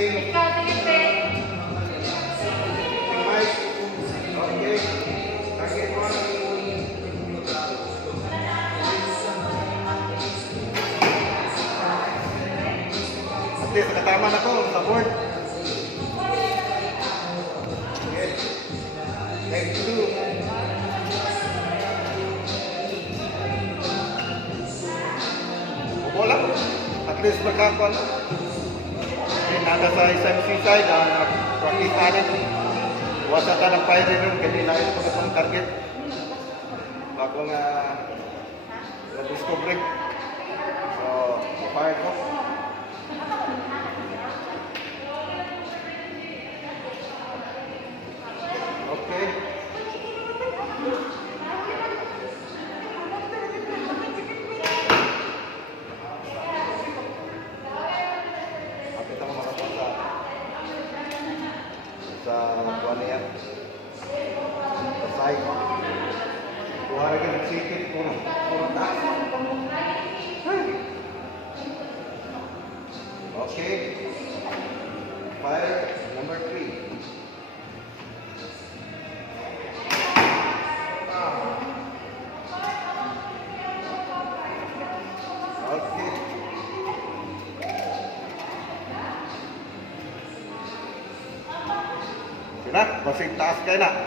testing. Mic. Okay. Target one. At least, nakatama na ko sa board. Okay. Next two. Wala. At least magkakuan. Nada sa isang seaside, practice natin. Wasa ka ng fire rin, kasi na ito pagkatang target. Bago nga na-discover. So, fire ko. Okay. Sa kuwan yan sa side kuwari ka nagsikit puro taas. Okay, fire number 3. Okay. Sila, basig taas kayo na.